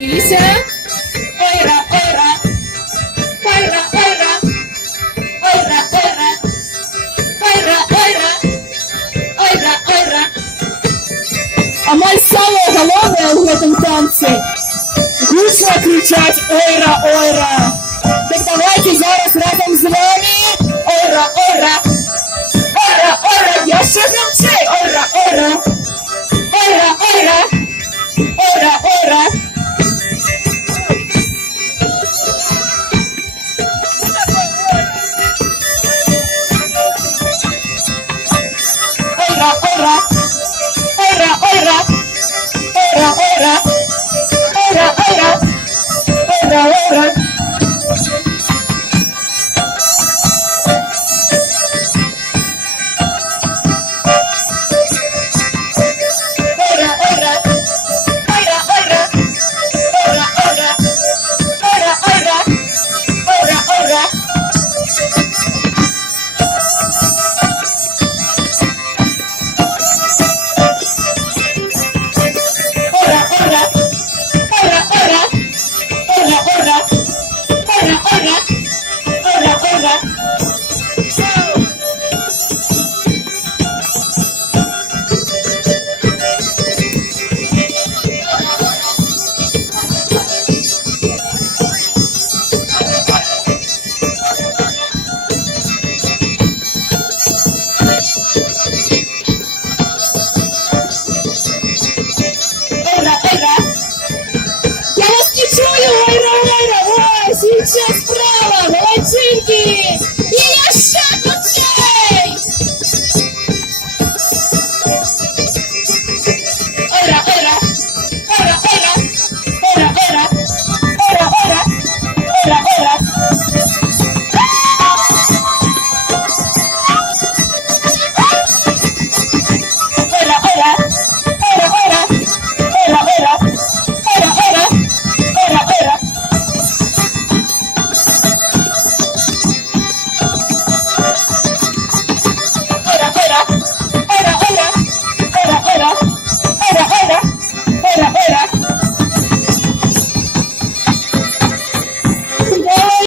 Лися. Ойра, ойра. Ойра, ойра. Ойра, ойра. Ойра, ойра. Ойра, ойра. А мой самое головное в этом танце гучно кричать ойра, ойра. Так давайте зараз разом з вами. Ойра, ойра. Ойра, ойра. Я ще громче. Ойра, ойра. Ойра, ойра. Ойра, ойра. Ойра, ойра. Ойра, ойра. Ойра, ойра. Ойра, ойра. Ойра, ойра. Ойра, ойра. Ойра, ойра. Ойра, ойра. Ойра, ойра. Ойра, ойра. Ойра, ойра. Ойра, ойра. Ойра, ойра. Ойра, ойра. Ойра, ойра. Ойра, ойра. Я вас не чую, ойра, ойра. Ой, сейчас